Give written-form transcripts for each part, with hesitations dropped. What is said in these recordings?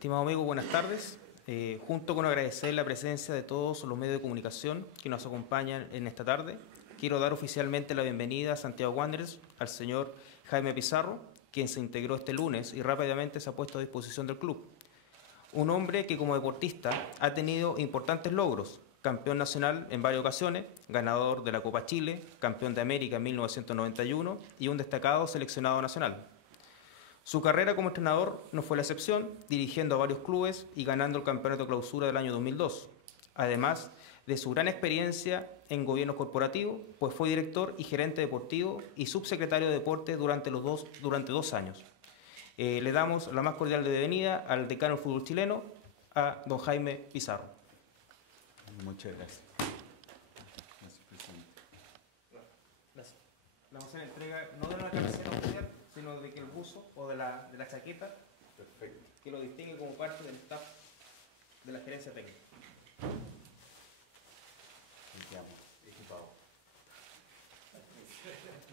Estimado amigo, buenas tardes. Junto con agradecer la presencia de todos los medios de comunicación que nos acompañan en esta tarde, quiero dar oficialmente la bienvenida a Santiago Wanderers al señor Jaime Pizarro, quien se integró este lunes y rápidamente se ha puesto a disposición del club. Un hombre que como deportista ha tenido importantes logros: campeón nacional en varias ocasiones, ganador de la Copa Chile, campeón de América en 1991 y un destacado seleccionado nacional. Su carrera como entrenador no fue la excepción, dirigiendo a varios clubes y ganando el campeonato clausura del año 2002, además de su gran experiencia en gobierno corporativo, pues fue director y gerente deportivo y subsecretario de deporte durante 2 años. Le damos la más cordial bienvenida al decano del fútbol chileno, a don Jaime Pizarro. Muchas gracias. Gracias, presidente. Gracias. La moción entrega no de una camiseta oficial, sino de que el buzo o de la chaqueta. Perfecto. Que lo distingue como parte del staff de la gerencia técnica. Limpiamos, equipado.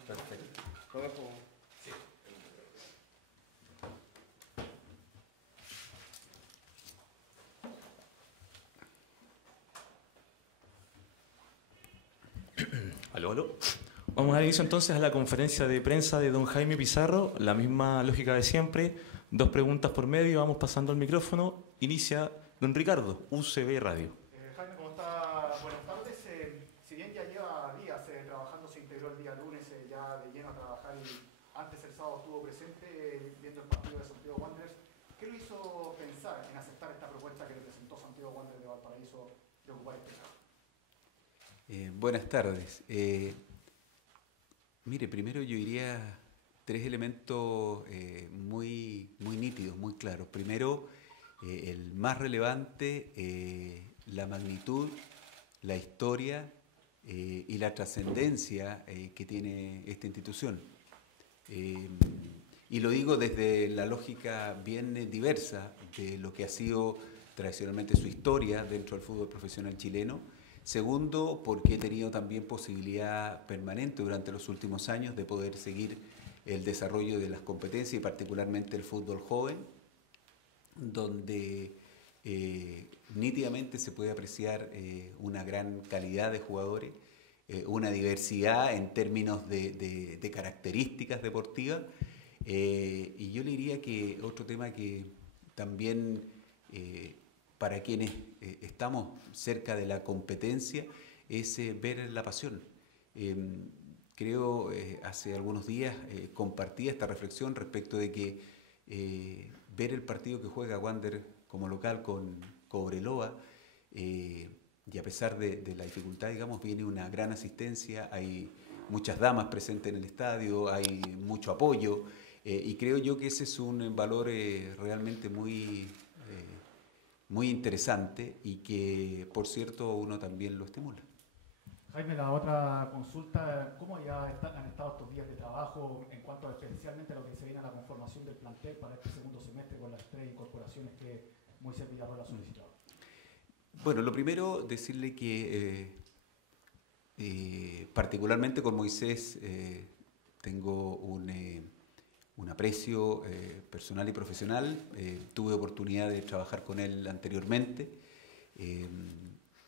Perfecto. Rodolfo. Sí. Aló, aló. Vamos a dar inicio entonces a la conferencia de prensa de don Jaime Pizarro. La misma lógica de siempre. 2 preguntas por medio. Vamos pasando el micrófono. Inicia don Ricardo, UCB Radio. Jaime, ¿cómo está? Buenas tardes. Si bien ya lleva días trabajando, se integró el día lunes ya de lleno a trabajar y antes el sábado estuvo presente viendo el partido de Santiago Wanderers. ¿Qué lo hizo pensar en aceptar esta propuesta que le presentó Santiago Wanderers de Valparaíso de ocupar este cargo? Buenas tardes. Mire, primero yo diría 3 elementos muy nítidos, muy claros. Primero, el más relevante, la magnitud, la historia y la trascendencia que tiene esta institución. Y lo digo desde la lógica bien diversa de lo que ha sido tradicionalmente su historia dentro del fútbol profesional chileno. Segundo, porque he tenido también posibilidad permanente durante los últimos años de poder seguir el desarrollo de las competencias y particularmente el fútbol joven, donde nítidamente se puede apreciar una gran calidad de jugadores, una diversidad en términos de características deportivas. Y yo le diría que otro tema que también para quienes estamos cerca de la competencia es ver la pasión. Creo hace algunos días compartí esta reflexión respecto de que ver el partido que juega Wander como local con Cobreloa y a pesar de la dificultad, digamos, viene una gran asistencia, hay muchas damas presentes en el estadio, hay mucho apoyo y creo yo que ese es un valor realmente muy interesante y que, por cierto, uno también lo estimula. Jaime, la otra consulta, ¿cómo ya han estado estos días de trabajo en cuanto a especialmente a lo que se viene a la conformación del plantel para este segundo semestre con las 3 incorporaciones que Moisés Villarroel ha solicitado? Bueno, lo primero, decirle que particularmente con Moisés tengo un aprecio personal y profesional. Tuve oportunidad de trabajar con él anteriormente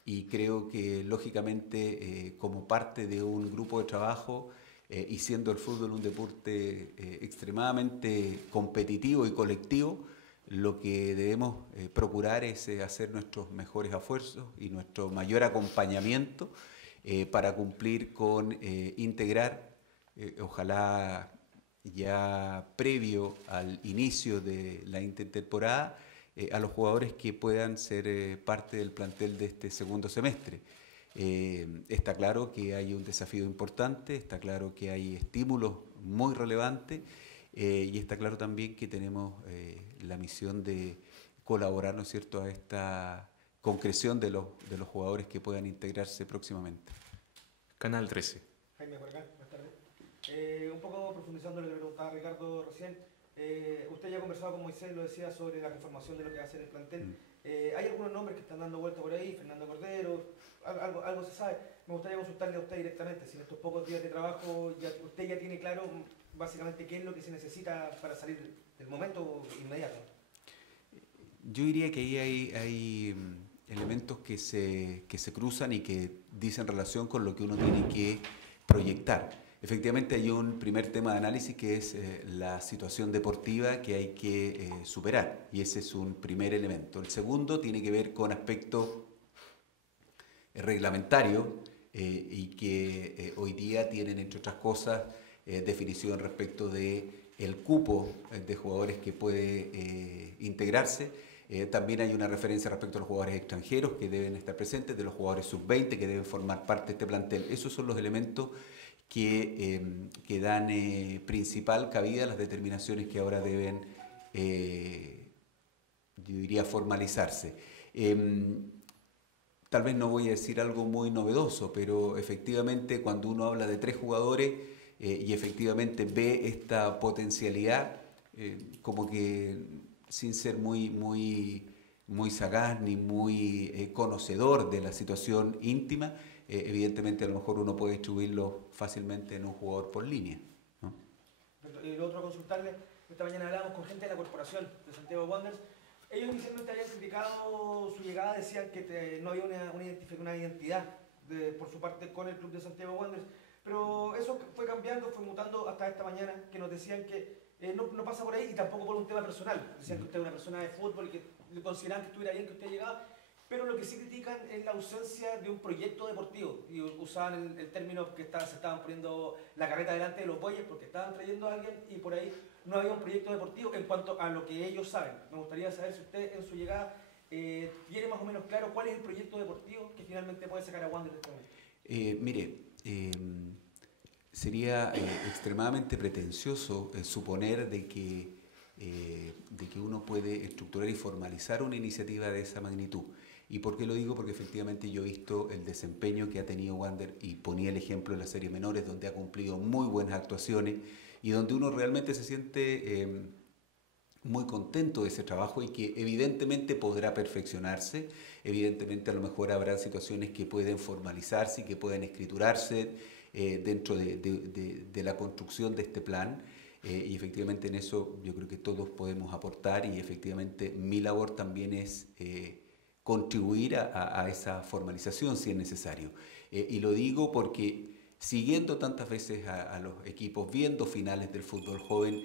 y creo que lógicamente como parte de un grupo de trabajo y siendo el fútbol un deporte extremadamente competitivo y colectivo, lo que debemos procurar es hacer nuestros mejores esfuerzos y nuestro mayor acompañamiento para cumplir con integrar, ojalá ya previo al inicio de la intertemporada, a los jugadores que puedan ser parte del plantel de este segundo semestre. Está claro que hay un desafío importante, está claro que hay estímulos muy relevantes y está claro también que tenemos la misión de colaborar, ¿no es cierto?, a esta concreción de los jugadores que puedan integrarse próximamente. Canal 13. Jaime, por acá, buenas tardes. Un poco profundizando en lo que preguntaba Ricardo recién, usted ya ha conversado con Moisés, lo decía, sobre la conformación de lo que va a ser el plantel. Hay algunos nombres que están dando vuelta por ahí, Fernando Cordero, algo se sabe. Me gustaría consultarle a usted directamente, si en estos pocos días de trabajo usted ya tiene claro básicamente qué es lo que se necesita para salir del momento inmediato. Yo diría que ahí hay elementos que se cruzan y que dicen relación con lo que uno tiene que proyectar. Efectivamente hay un primer tema de análisis que es la situación deportiva que hay que superar, y ese es un primer elemento. El segundo tiene que ver con aspectos reglamentarios y que hoy día tienen, entre otras cosas, definición respecto de el cupo de jugadores que puede integrarse. También hay una referencia respecto a los jugadores extranjeros que deben estar presentes, de los jugadores sub-20 que deben formar parte de este plantel. Esos son los elementos que dan principal cabida a las determinaciones que ahora deben, yo diría, formalizarse. Tal vez no voy a decir algo muy novedoso, pero efectivamente cuando uno habla de 3 jugadores y efectivamente ve esta potencialidad, como que sin ser muy sagaz ni muy conocedor de la situación íntima, evidentemente a lo mejor uno puede distribuirlo fácilmente en un jugador por línea, ¿no? Y lo otro, consultarle, esta mañana hablábamos con gente de la corporación de Santiago Wanderers. Ellos inicialmente habían criticado su llegada, decían que no había una identidad por su parte con el club de Santiago Wanderers, pero eso fue cambiando, fue mutando hasta esta mañana, que nos decían que no pasa por ahí y tampoco por un tema personal. Decían que usted es una persona de fútbol y que consideraban que estuviera bien que usted llegaba, pero lo que sí critican es la ausencia de un proyecto deportivo. Y usaban el término que se estaban poniendo la carreta delante de los bueyes porque estaban trayendo a alguien y por ahí no había un proyecto deportivo en cuanto a lo que ellos saben. Me gustaría saber si usted en su llegada tiene más o menos claro cuál es el proyecto deportivo que finalmente puede sacar a Wander de este momento. Mire, sería extremadamente pretencioso suponer de que uno puede estructurar y formalizar una iniciativa de esa magnitud. ¿Y por qué lo digo? Porque efectivamente yo he visto el desempeño que ha tenido Wander y ponía el ejemplo de las series menores, donde ha cumplido muy buenas actuaciones y donde uno realmente se siente muy contento de ese trabajo y que evidentemente podrá perfeccionarse. Evidentemente a lo mejor habrá situaciones que pueden formalizarse y que pueden escriturarse dentro de la construcción de este plan. Y efectivamente en eso yo creo que todos podemos aportar y efectivamente mi labor también es contribuir a esa formalización si es necesario. Y lo digo porque siguiendo tantas veces a los equipos, viendo finales del fútbol joven,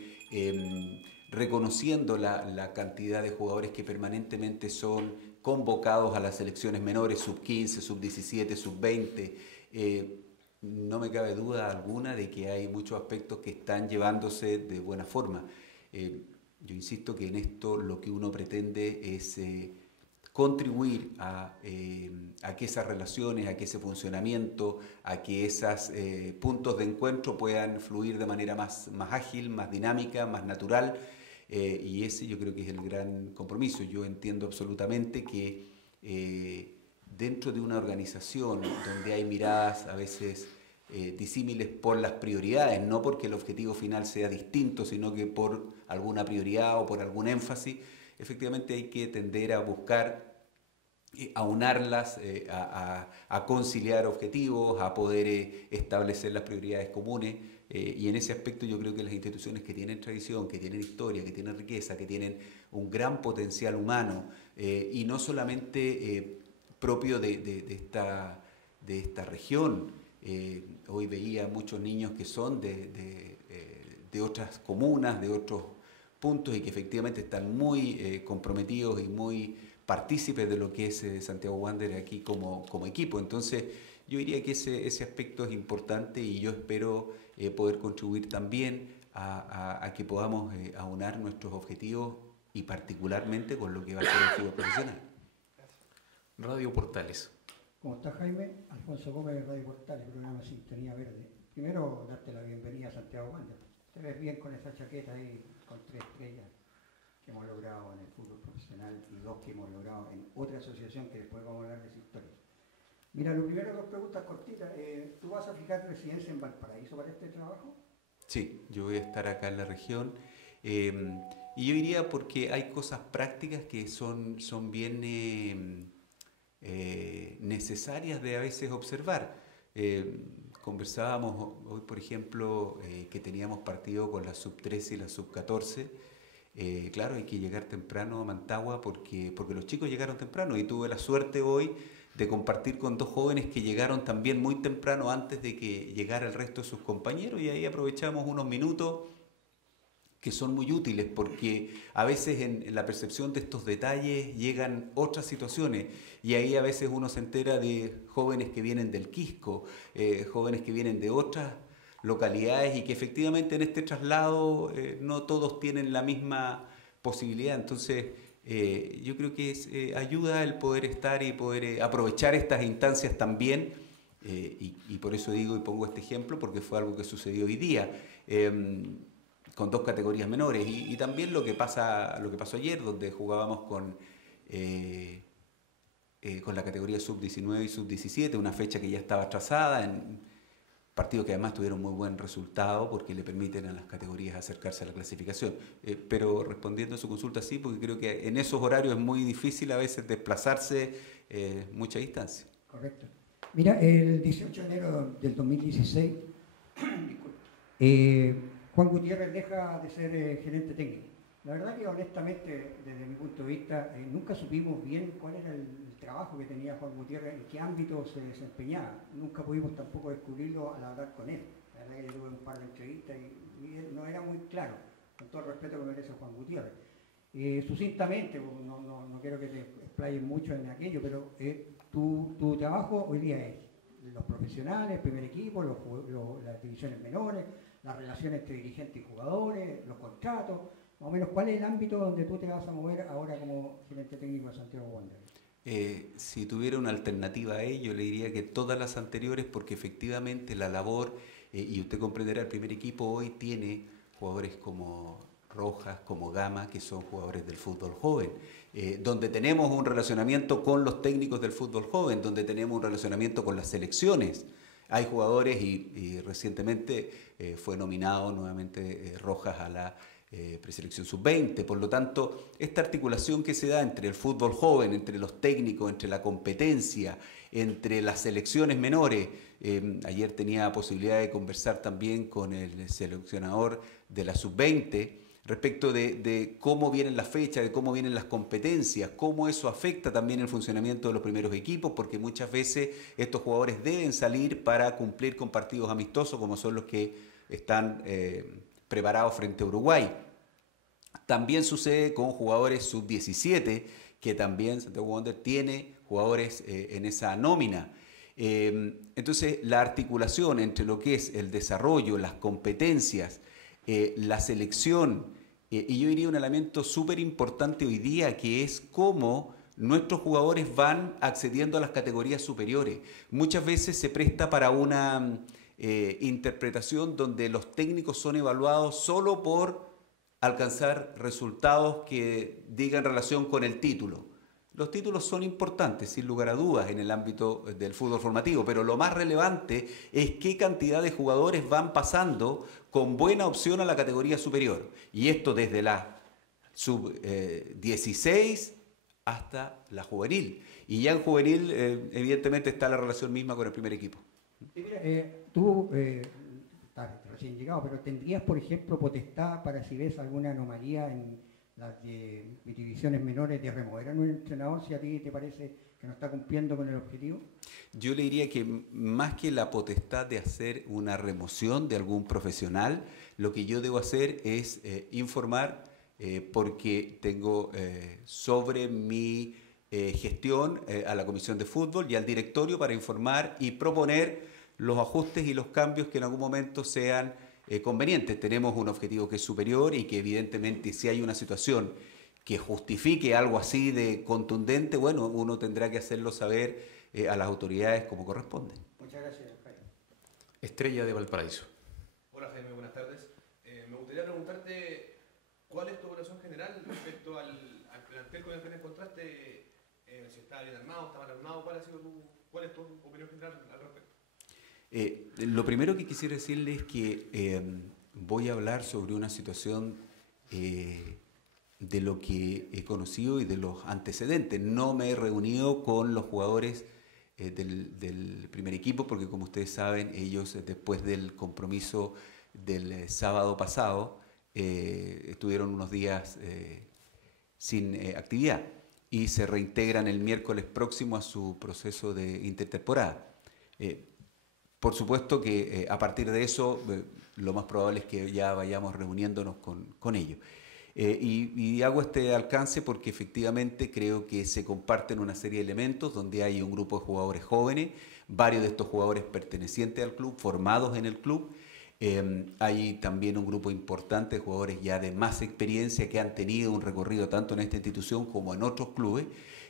reconociendo la cantidad de jugadores que permanentemente son convocados a las selecciones menores, sub-15, sub-17, sub-20, no me cabe duda alguna de que hay muchos aspectos que están llevándose de buena forma. Yo insisto que en esto lo que uno pretende es contribuir a que esas relaciones, a que ese funcionamiento, a que esos puntos de encuentro puedan fluir de manera más ágil, más dinámica, más natural, y ese yo creo que es el gran compromiso. Yo entiendo absolutamente que dentro de una organización donde hay miradas a veces disímiles por las prioridades, no porque el objetivo final sea distinto, sino que por alguna prioridad o por algún énfasis, efectivamente hay que tender a buscar aunarlas, a conciliar objetivos, a poder establecer las prioridades comunes, y en ese aspecto yo creo que las instituciones que tienen tradición, que tienen historia, que tienen riqueza, que tienen un gran potencial humano, y no solamente propio de esta región. Hoy veía muchos niños que son de otras comunas, de otros puntos y que efectivamente están muy comprometidos y muy partícipes de lo que es Santiago Wanderers aquí como equipo. Entonces yo diría que ese aspecto es importante y yo espero poder contribuir también a que podamos aunar nuestros objetivos y particularmente con lo que va a ser el fútbol profesional. Radio Portales. ¿Cómo está, Jaime? Alfonso Gómez de Radio Portales, programa Sintonía Verde. Primero, darte la bienvenida a Santiago Wanderers. Te ves bien con esa chaqueta ahí, con 3 estrellas que hemos logrado en el fútbol profesional y 2 que hemos logrado en otra asociación que después vamos a hablar de esa historia. Mira, lo primero, 2 preguntas cortitas. ¿Tú vas a fijar residencia en Valparaíso para este trabajo? Sí, yo voy a estar acá en la región. Y yo diría porque hay cosas prácticas que son bien necesarias de a veces observar. Conversábamos hoy, por ejemplo, que teníamos partido con la sub-13 y la sub-14 claro, hay que llegar temprano a Mantagua porque los chicos llegaron temprano, y tuve la suerte hoy de compartir con dos jóvenes que llegaron también muy temprano antes de que llegara el resto de sus compañeros, y ahí aprovechamos unos minutos que son muy útiles, porque a veces en la percepción de estos detalles llegan otras situaciones, y ahí a veces uno se entera de jóvenes que vienen del Quisco, jóvenes que vienen de otras localidades, y que efectivamente en este traslado no todos tienen la misma posibilidad. Entonces yo creo que ayuda el poder estar y poder aprovechar estas instancias también, y por eso digo y pongo este ejemplo, porque fue algo que sucedió hoy día, con dos categorías menores, y también lo que pasó ayer, donde jugábamos con la categoría sub-19 y sub-17, una fecha que ya estaba trazada, en partidos que además tuvieron muy buen resultado porque le permiten a las categorías acercarse a la clasificación. Pero respondiendo a su consulta, sí, porque creo que en esos horarios es muy difícil a veces desplazarse mucha distancia. Correcto. Mira, el 18 de enero del 2016, Juan Gutiérrez deja de ser gerente técnico. La verdad que honestamente, desde mi punto de vista, nunca supimos bien cuál era el trabajo que tenía Juan Gutiérrez, en qué ámbito se desempeñaba. Nunca pudimos tampoco descubrirlo al hablar con él. La verdad que yo tuve un par de entrevistas y no era muy claro, con todo el respeto que merece Juan Gutiérrez. Sucintamente, no quiero que te explayes mucho en aquello, pero tu trabajo hoy día es los profesionales, el primer equipo, las divisiones menores, las relaciones entre dirigentes y jugadores, los contratos, más o menos, ¿cuál es el ámbito donde tú te vas a mover ahora como gerente técnico de Santiago Wanderers? Si tuviera una alternativa a ello, le diría que todas las anteriores, porque efectivamente la labor, y usted comprenderá, el primer equipo hoy tiene jugadores como Rojas, como Gama, que son jugadores del fútbol joven, donde tenemos un relacionamiento con los técnicos del fútbol joven, donde tenemos un relacionamiento con las selecciones. Hay jugadores, y recientemente fue nominado nuevamente Rojas a la preselección sub-20. Por lo tanto, esta articulación que se da entre el fútbol joven, entre los técnicos, entre la competencia, entre las selecciones menores. Ayer tenía posibilidad de conversar también con el seleccionador de la sub-20 respecto de cómo vienen las fechas, de cómo vienen las competencias, cómo eso afecta también el funcionamiento de los primeros equipos, porque muchas veces estos jugadores deben salir para cumplir con partidos amistosos, como son los que están preparados frente a Uruguay. También sucede con jugadores sub-17, que también Santiago Wanderers tiene jugadores en esa nómina. Entonces, la articulación entre lo que es el desarrollo, las competencias, la selección, y yo diría un elemento súper importante hoy día, que es cómo nuestros jugadores van accediendo a las categorías superiores. Muchas veces se presta para una interpretación donde los técnicos son evaluados solo por alcanzar resultados que digan relación con el título. Los títulos son importantes, sin lugar a dudas, en el ámbito del fútbol formativo, pero lo más relevante es qué cantidad de jugadores van pasando con buena opción a la categoría superior. Y esto desde la sub-16 hasta la juvenil. Y ya en juvenil, evidentemente, está la relación misma con el primer equipo. Sí, mira, tú estás recién llegado, pero ¿tendrías, por ejemplo, potestad para si ves alguna anomalía en las divisiones menores de remover a un entrenador si a ti te parece que no está cumpliendo con el objetivo? Yo le diría que más que la potestad de hacer una remoción de algún profesional, lo que yo debo hacer es informar, porque tengo sobre mi gestión a la Comisión de Fútbol y al directorio para informar y proponer los ajustes y los cambios que en algún momento sean convenientes. Tenemos un objetivo que es superior y que evidentemente si hay una situación que justifique algo así de contundente, bueno, uno tendrá que hacerlo saber a las autoridades como corresponde. Muchas gracias, Jaime. Estrella de Valparaíso. Hola Jaime, buenas tardes. Me gustaría preguntarte cuál es tu evaluación general respecto al plantel con el que te encontraste, si está bien armado, está mal armado, ¿cuál es tu opinión general al respecto? Lo primero que quisiera decirles es que voy a hablar sobre una situación de lo que he conocido y de los antecedentes. No me he reunido con los jugadores del primer equipo porque, como ustedes saben, ellos después del compromiso del sábado pasado estuvieron unos días sin actividad y se reintegran el miércoles próximo a su proceso de intertemporada. Por supuesto que a partir de eso lo más probable es que ya vayamos reuniéndonos con ellos. Y hago este alcance porque efectivamente creo que se comparten una serie de elementos donde hay un grupo de jugadores jóvenes, varios de estos jugadores pertenecientes al club, formados en el club. Hay también un grupo importante de jugadores ya de más experiencia que han tenido un recorrido tanto en esta institución como en otros clubes.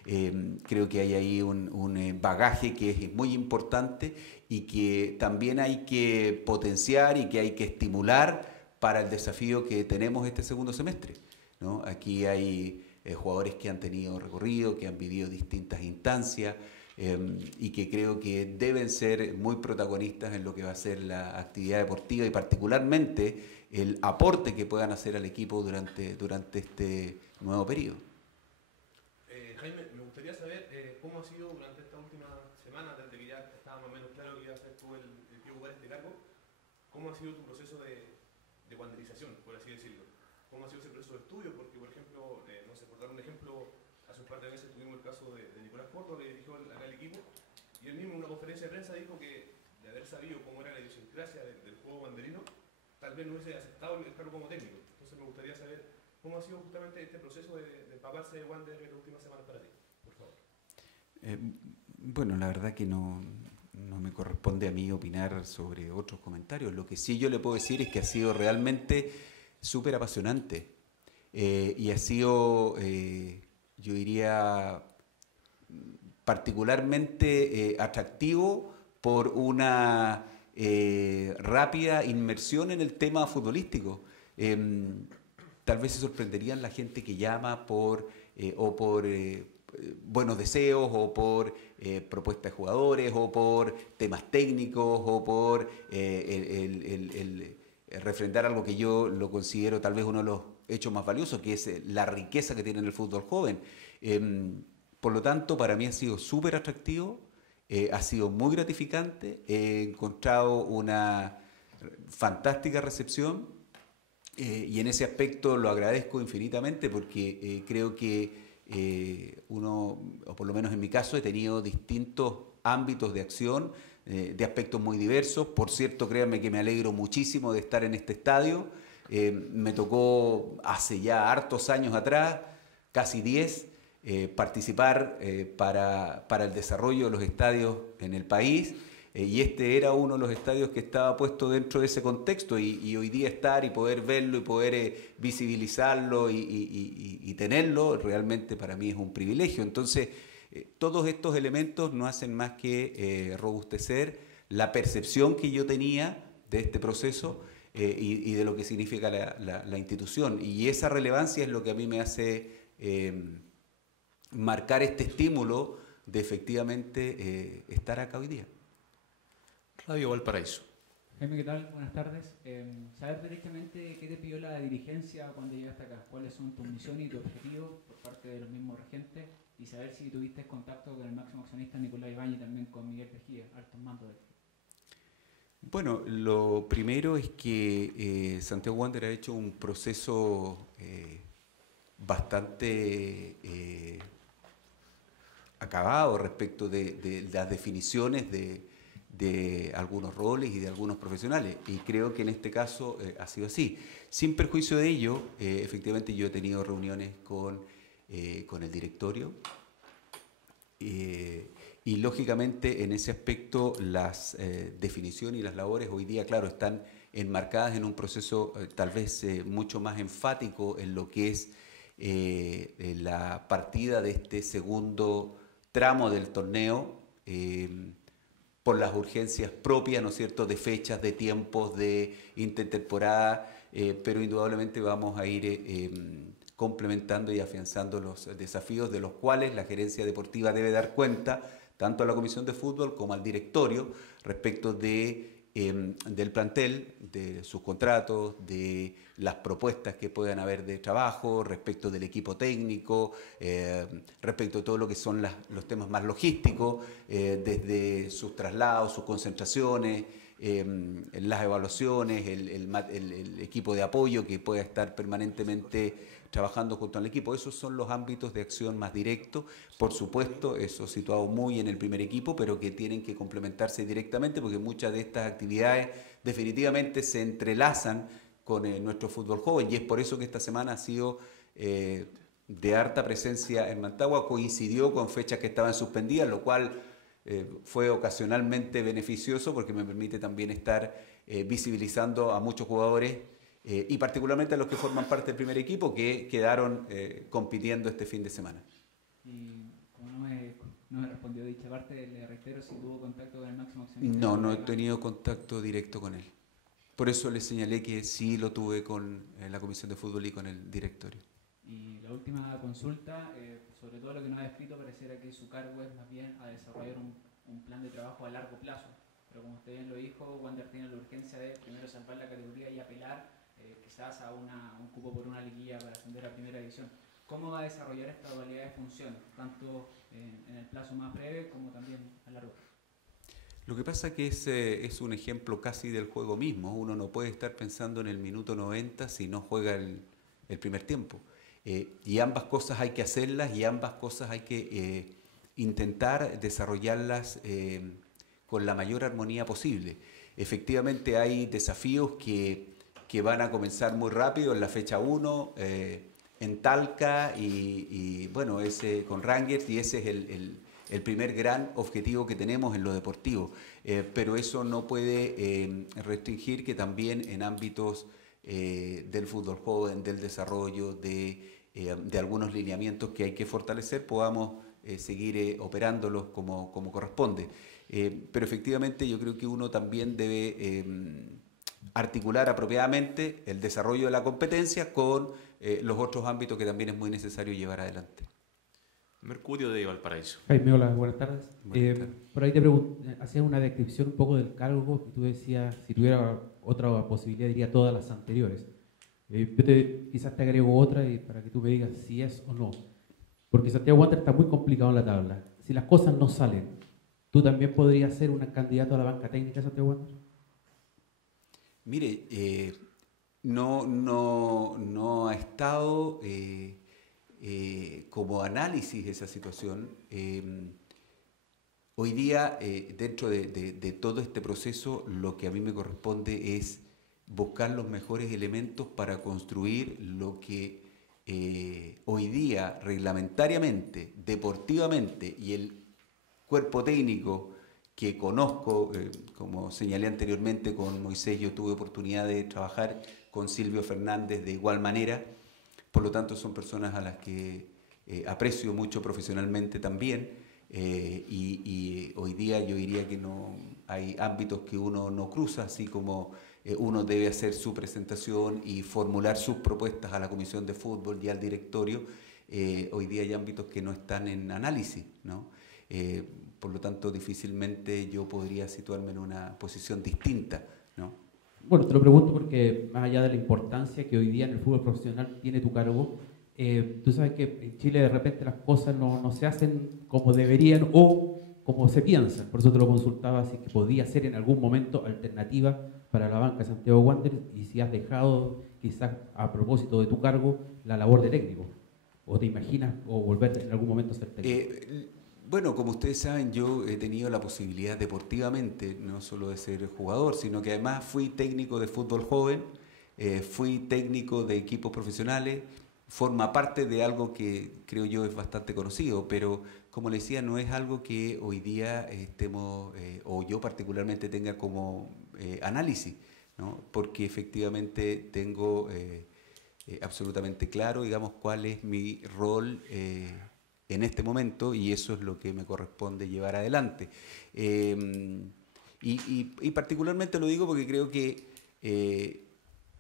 Creo que hay ahí un bagaje que es muy importante y que también hay que potenciar y que hay que estimular para el desafío que tenemos este segundo semestre, ¿no? Aquí hay jugadores que han tenido recorrido, que han vivido distintas instancias y que creo que deben ser muy protagonistas en lo que va a ser la actividad deportiva y particularmente el aporte que puedan hacer al equipo durante este nuevo periodo. Jaime, me gustaría saber cómo ha sido durante esta última semana, desde que ya estaba más o menos claro que iba a ser tú el que ocupar este cargo, cómo ha sido tu proceso de wanderización, por así decirlo. ¿Cómo ha sido ese proceso de estudio? Porque, por ejemplo, no sé, por dar un ejemplo, hace un par de meses tuvimos el caso de Nicolás Porto, que dirigió acá el equipo, y él mismo en una conferencia de prensa dijo que de haber sabido cómo era la idiosincrasia del juego banderino, tal vez no hubiese aceptado el cargo como técnico. Entonces me gustaría saber cómo ha sido justamente este proceso de empaparse de Wander en las últimas semanas para ti, por favor. Bueno, la verdad que no me corresponde a mí opinar sobre otros comentarios. Lo que sí yo le puedo decir es que ha sido realmente súper apasionante y ha sido, yo diría, particularmente atractivo por una rápida inmersión en el tema futbolístico. Tal vez se sorprenderían la gente que llama por buenos deseos o por propuestas de jugadores o por temas técnicos o por refrendar algo que yo lo considero tal vez uno de los hechos más valiosos, que es la riqueza que tiene el fútbol joven. Por lo tanto, para mí ha sido súper atractivo, ha sido muy gratificante, he encontrado una fantástica recepción y en ese aspecto lo agradezco infinitamente porque creo que uno, o por lo menos en mi caso, he tenido distintos ámbitos de acción, de aspectos muy diversos. Por cierto, créanme que me alegro muchísimo de estar en este estadio. Me tocó hace ya hartos años atrás, casi 10, participar para el desarrollo de los estadios en el país. Y este era uno de los estadios que estaba puesto dentro de ese contexto y hoy día estar y poder verlo y poder visibilizarlo y tenerlo, realmente para mí es un privilegio. Entonces, todos estos elementos no hacen más que robustecer la percepción que yo tenía de este proceso y de lo que significa la institución. Y esa relevancia es lo que a mí me hace marcar este estímulo de efectivamente estar acá hoy día. Radio Valparaíso. Jaime, ¿qué tal? Buenas tardes. Saber directamente qué te pidió la dirigencia cuando llegaste acá, cuáles son tus misiones y tus objetivos por parte de los mismos regentes y saber si tuviste contacto con el máximo accionista Nicolás Ibáñez y también con Miguel Tejía, altos mandos del club. Bueno, lo primero es que Santiago Wander ha hecho un proceso bastante acabado respecto de las definiciones de algunos roles y de algunos profesionales, y creo que en este caso ha sido así. Sin perjuicio de ello, efectivamente yo he tenido reuniones con el directorio y lógicamente en ese aspecto las definiciones y las labores hoy día, claro, están enmarcadas en un proceso tal vez mucho más enfático en lo que es la partida de este segundo tramo del torneo, por las urgencias propias, ¿no es cierto?, de fechas, de tiempos, de intertemporada, pero indudablemente vamos a ir complementando y afianzando los desafíos de los cuales la gerencia deportiva debe dar cuenta, tanto a la Comisión de Fútbol como al directorio, respecto del plantel, de sus contratos, de las propuestas que puedan haber de trabajo, respecto del equipo técnico, respecto de todo lo que son los temas más logísticos, desde sus traslados, sus concentraciones, las evaluaciones, el equipo de apoyo que pueda estar permanentemente trabajando junto al equipo. Esos son los ámbitos de acción más directos, por supuesto, eso situado muy en el primer equipo, pero que tienen que complementarse directamente porque muchas de estas actividades definitivamente se entrelazan con nuestro fútbol joven, y es por eso que esta semana ha sido de harta presencia en Mantagua. Coincidió con fechas que estaban suspendidas, lo cual fue ocasionalmente beneficioso porque me permite también estar visibilizando a muchos jugadores y particularmente a los que forman parte del primer equipo que quedaron compitiendo este fin de semana. Y como no me respondió dicha parte, le reitero si tuvo contacto con el máximo accionista. No he tenido contacto directo con él. Por eso le señalé que sí lo tuve con la Comisión de Fútbol y con el directorio. Y la última consulta, sobre todo lo que nos ha escrito, pareciera que su cargo es más bien a desarrollar un plan de trabajo a largo plazo. Pero como usted bien lo dijo, Wander tiene la urgencia de primero salvar la categoría y apelar quizás a un cupo por una liguilla para ascender a primera división. ¿Cómo va a desarrollar esta dualidad de funciones, tanto en el plazo más breve como también a largo plazo? Lo que pasa es que es un ejemplo casi del juego mismo. Uno no puede estar pensando en el minuto 90 si no juega el primer tiempo. Y ambas cosas hay que hacerlas y ambas cosas hay que intentar desarrollarlas con la mayor armonía posible. Efectivamente hay desafíos que van a comenzar muy rápido en la fecha 1, en Talca y bueno, ese con Rangers, y ese es el primer gran objetivo que tenemos en lo deportivo. Pero eso no puede restringir que también en ámbitos del fútbol joven, del desarrollo, de algunos lineamientos que hay que fortalecer, podamos seguir operándolos como corresponde. Pero efectivamente yo creo que uno también debe articular apropiadamente el desarrollo de la competencia con los otros ámbitos que también es muy necesario llevar adelante. Mercurio de Valparaíso. Jaime, hola, buenas tardes. Buenas tardes. Por ahí hacías una descripción un poco del cargo y tú decías, si tuviera otra posibilidad, diría todas las anteriores. Yo quizás te agrego otra y para que tú me digas si es o no. Porque Santiago Wander está muy complicado en la tabla. Si las cosas no salen, ¿tú también podrías ser un candidato a la banca técnica de Santiago Wander? Mire, no ha estado como análisis esa situación. Hoy día, dentro de todo este proceso, lo que a mí me corresponde es buscar los mejores elementos para construir lo que hoy día reglamentariamente, deportivamente y el cuerpo técnico que conozco, como señalé anteriormente con Moisés, yo tuve oportunidad de trabajar con Silvio Fernández de igual manera, por lo tanto son personas a las que aprecio mucho profesionalmente también, y hoy día yo diría que no hay ámbitos que uno no cruza, así como uno debe hacer su presentación y formular sus propuestas a la Comisión de Fútbol y al directorio. Hoy día hay ámbitos que no están en análisis, ¿no? Por lo tanto, difícilmente yo podría situarme en una posición distinta, ¿no? Bueno, te lo pregunto porque más allá de la importancia que hoy día en el fútbol profesional tiene tu cargo, tú sabes que en Chile de repente las cosas no se hacen como deberían o como se piensan. Por eso te lo consultaba si que podía ser en algún momento alternativa para la banca de Santiago Wanderers y si has dejado quizás a propósito de tu cargo la labor de técnico o te imaginas o volver en algún momento a ser técnico. Bueno, como ustedes saben, yo he tenido la posibilidad deportivamente, no solo de ser jugador, sino que además fui técnico de fútbol joven, fui técnico de equipos profesionales, forma parte de algo que creo yo es bastante conocido, pero como le decía, no es algo que hoy día estemos, o yo particularmente tenga como análisis, ¿no? Porque efectivamente tengo absolutamente claro, digamos, cuál es mi rol en este momento, y eso es lo que me corresponde llevar adelante. Y particularmente lo digo porque creo que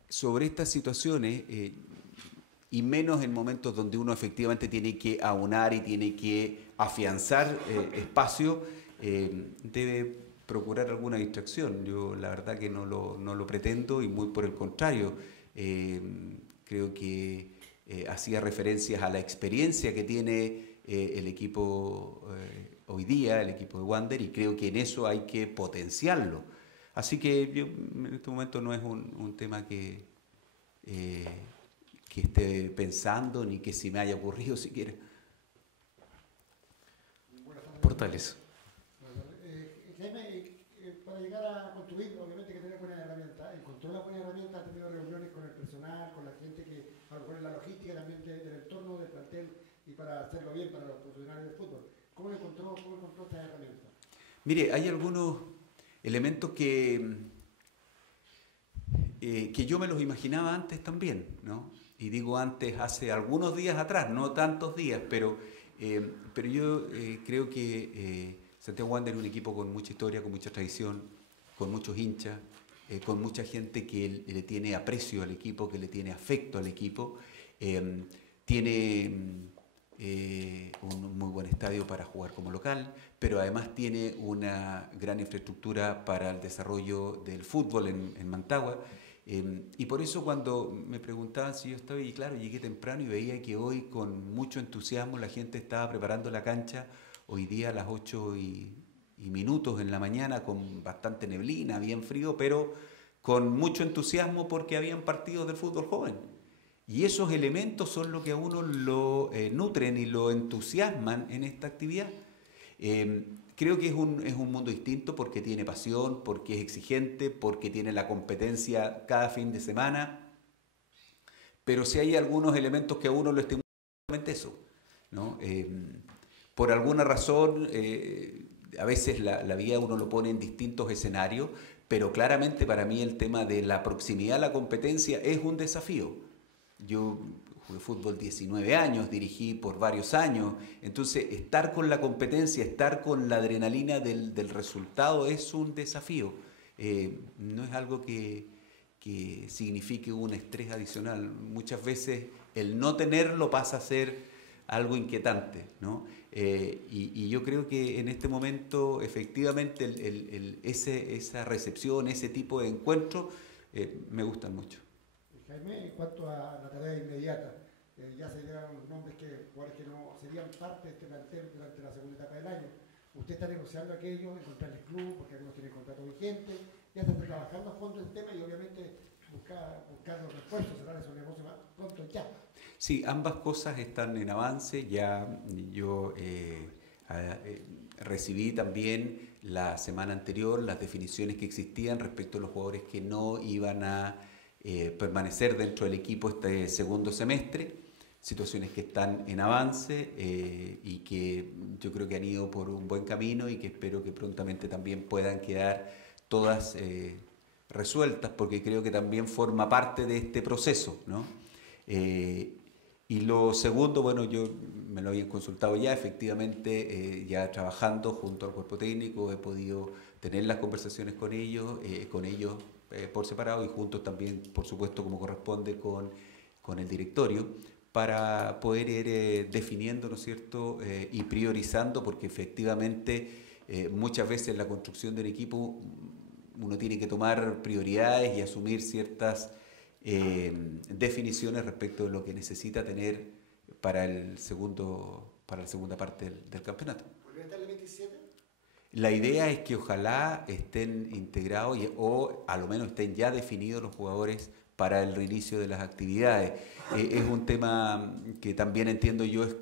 sobre estas situaciones, y menos en momentos donde uno efectivamente tiene que aunar y tiene que afianzar espacio, debe procurar alguna distracción. Yo la verdad que no lo pretendo, y muy por el contrario, creo que hacía referencias a la experiencia que tiene el equipo hoy día, el equipo de Wander, y creo que en eso hay que potenciarlo. Así que yo en este momento no es un tema que esté pensando ni que se me haya ocurrido siquiera. Portales. Jaime, para llegar a construir, obviamente hay que tener buenas herramientas. Encontró las buenas herramientas, ha tenido reuniones con el personal, con la gente que, a lo mejor en la logística también del entorno del plantel y para hacerlo bien para los profesionales del fútbol. ¿Cómo encontró estas herramientas? Mire, hay algunos elementos que yo me los imaginaba antes también, ¿no? Y digo antes, hace algunos días atrás, no tantos días, pero yo creo que Santiago Wanderers es un equipo con mucha historia, con mucha tradición, con muchos hinchas, con mucha gente que le tiene aprecio al equipo, que le tiene afecto al equipo. Tiene un muy buen estadio para jugar como local, pero además tiene una gran infraestructura para el desarrollo del fútbol en Mantagua. Y por eso cuando me preguntaban si yo estaba, y claro, llegué temprano y veía que hoy con mucho entusiasmo la gente estaba preparando la cancha, hoy día a las 8:00 en la mañana, con bastante neblina, bien frío, pero con mucho entusiasmo porque habían partidos de fútbol joven. Y esos elementos son lo que a uno lo nutren y lo entusiasman en esta actividad. Creo que es un mundo distinto porque tiene pasión, porque es exigente, porque tiene la competencia cada fin de semana. Pero si hay algunos elementos que a uno lo estimulan, es eso, ¿no? Por alguna razón, a veces la vida uno lo pone en distintos escenarios, pero claramente para mí el tema de la proximidad a la competencia es un desafío. Yo jugué fútbol 19 años, dirigí por varios años, entonces estar con la competencia, estar con la adrenalina del resultado es un desafío. No es algo que signifique un estrés adicional. Muchas veces el no tenerlo pasa a ser algo inquietante, ¿no? Y yo creo que en este momento efectivamente esa recepción, ese tipo de encuentros me gustan mucho. Jaime, en cuanto a la tarea inmediata, ya se dieron nombres jugadores que no serían parte de este plantel durante la segunda etapa del año. Usted está negociando aquello, encontrarles club, porque algunos tienen contrato vigente, ya se está trabajando a fondo el tema y obviamente buscar los refuerzos, cerrar esos negocios más pronto ya. Sí, ambas cosas están en avance. Ya yo recibí también la semana anterior las definiciones que existían respecto a los jugadores que no iban a permanecer dentro del equipo este segundo semestre, situaciones que están en avance y que yo creo que han ido por un buen camino y que espero que prontamente también puedan quedar todas resueltas, porque creo que también forma parte de este proceso, ¿no? Y lo segundo, bueno, yo me lo habían consultado ya, efectivamente, ya trabajando junto al cuerpo técnico, he podido tener las conversaciones con ellos por separado y juntos también, por supuesto, como corresponde con el directorio, para poder ir definiendo, ¿no es cierto?, y priorizando, porque efectivamente muchas veces en la construcción del equipo uno tiene que tomar prioridades y asumir ciertas definiciones respecto de lo que necesita tener para la segunda parte del campeonato. ¿Podría estar el 27? La idea es que ojalá estén integrados o a lo menos estén ya definidos los jugadores para el reinicio de las actividades. Es un tema que también entiendo yo es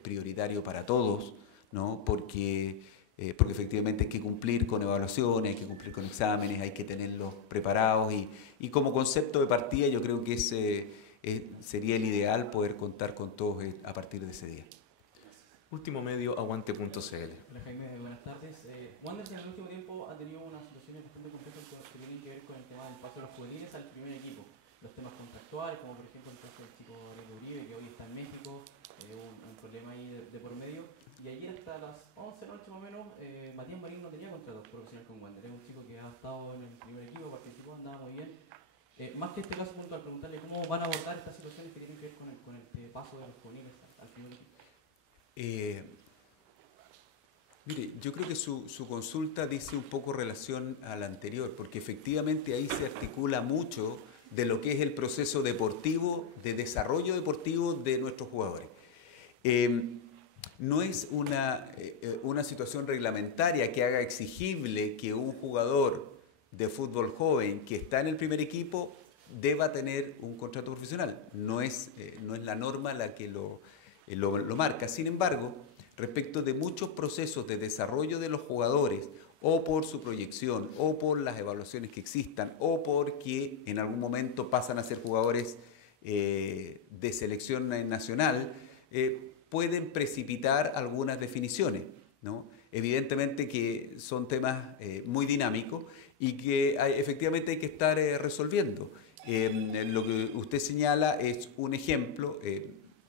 prioritario para todos, ¿no? Porque efectivamente hay que cumplir con evaluaciones, hay que cumplir con exámenes, hay que tenerlos preparados y como concepto de partida yo creo que sería el ideal poder contar con todos a partir de ese día. Último medio, aguante.cl. Hola Jaime, buenas tardes. Wanderers en el último tiempo ha tenido unas situaciones bastante complejas que tienen que ver con el tema del paso de los juveniles al primer equipo. Los temas contractuales, como por ejemplo el caso del chico Ariel Uribe, que hoy está en México, un problema ahí de por medio. Y ayer hasta las 11 de la noche más o menos, Matías Marín no tenía contrato profesional con Wanderers. Es un chico que ha estado en el primer equipo, participó, andaba muy bien. Más que este caso puntual, preguntarle cómo van a abordar estas situaciones que tienen que ver con el paso de los juveniles al primer equipo. Mire, yo creo que su consulta dice un poco relación a la anterior, porque efectivamente ahí se articula mucho de lo que es el proceso deportivo, de desarrollo deportivo de nuestros jugadores. No es una situación reglamentaria que haga exigible que un jugador de fútbol joven que está en el primer equipo deba tener un contrato profesional. No es la norma la que lo marca. Sin embargo, respecto de muchos procesos de desarrollo de los jugadores, o por su proyección, o por las evaluaciones que existan, o porque en algún momento pasan a ser jugadores de selección nacional, pueden precipitar algunas definiciones, ¿no? Evidentemente que son temas muy dinámicos y que efectivamente hay que estar resolviendo. Lo que usted señala es un ejemplo.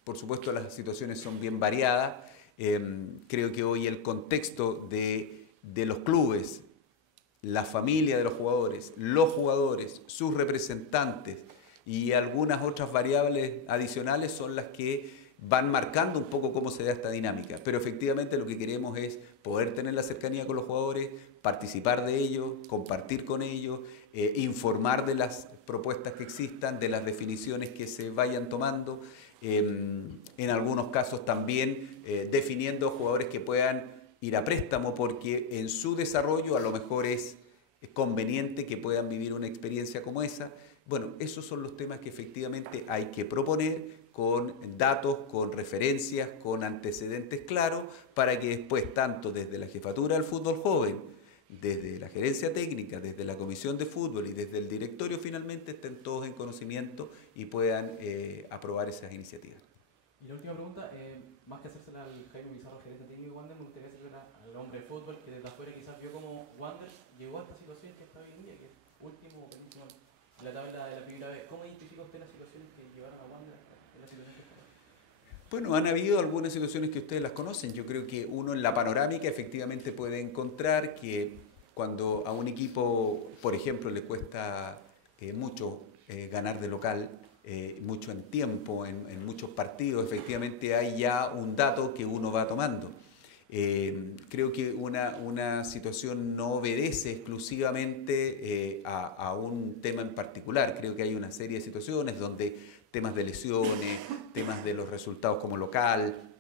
Por supuesto, las situaciones son bien variadas. Creo que hoy el contexto de los clubes, la familia de los jugadores, sus representantes y algunas otras variables adicionales son las que van marcando un poco cómo se da esta dinámica. Pero efectivamente lo que queremos es poder tener la cercanía con los jugadores, participar de ellos, compartir con ellos, informar de las propuestas que existan, de las definiciones que se vayan tomando, en algunos casos también definiendo jugadores que puedan ir a préstamo porque en su desarrollo a lo mejor es conveniente que puedan vivir una experiencia como esa. Bueno, esos son los temas que efectivamente hay que proponer con datos, con referencias, con antecedentes claros, para que después, tanto desde la jefatura del fútbol joven, desde la gerencia técnica, desde la comisión de fútbol y desde el directorio, finalmente estén todos en conocimiento y puedan aprobar esas iniciativas. Y la última pregunta, más que hacérsela al Jaime Pizarro, gerente técnico de Wander, me gustaría hacérsela al hombre de fútbol que desde afuera quizás vio como Wander llegó a esta situación que está hoy en día, que es último o penúltimo en la tabla de la primera vez. ¿Cómo identifica usted las situaciones que llevaron a Wander a la situación que está? Bueno, han habido algunas situaciones que ustedes las conocen. Yo creo que uno en la panorámica efectivamente puede encontrar que cuando a un equipo, por ejemplo, le cuesta mucho ganar de local, mucho en tiempo, en muchos partidos, efectivamente hay ya un dato que uno va tomando. Creo que una situación no obedece exclusivamente a un tema en particular. Creo que hay una serie de situaciones donde temas de lesiones, temas de los resultados como local,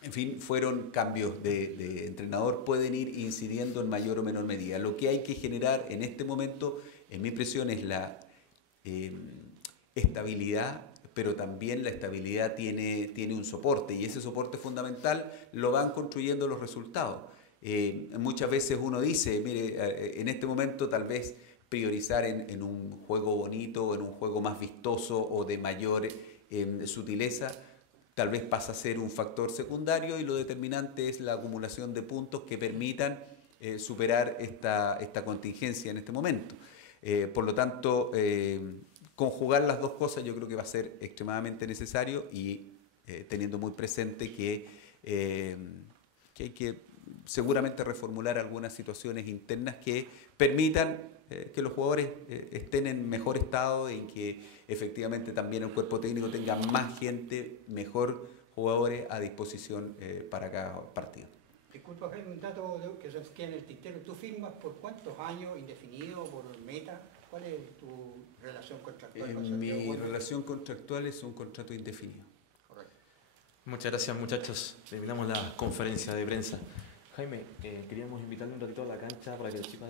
en fin, fueron cambios de entrenador, pueden ir incidiendo en mayor o menor medida. Lo que hay que generar en este momento, en mi impresión, es la estabilidad, pero también la estabilidad tiene un soporte y ese soporte fundamental lo van construyendo los resultados. Muchas veces uno dice, mire, en este momento tal vez priorizar en un juego bonito o en un juego más vistoso o de mayor sutileza, tal vez pasa a ser un factor secundario y lo determinante es la acumulación de puntos que permitan superar esta contingencia en este momento. Por lo tanto, conjugar las dos cosas yo creo que va a ser extremadamente necesario y teniendo muy presente que hay que seguramente reformular algunas situaciones internas que permitan que los jugadores estén en mejor estado y que efectivamente también el cuerpo técnico tenga más gente, mejor jugadores a disposición para cada partido. Disculpa, Jaime, un dato que se queda en el tintero. ¿Tú firmas por cuántos años, indefinido, por meta? ¿Cuál es tu relación contractual? Mi relación contractual es un contrato indefinido. Correcto. Muchas gracias, muchachos. Terminamos la conferencia de prensa. Jaime, queríamos invitarle un ratito a la cancha para que los chicos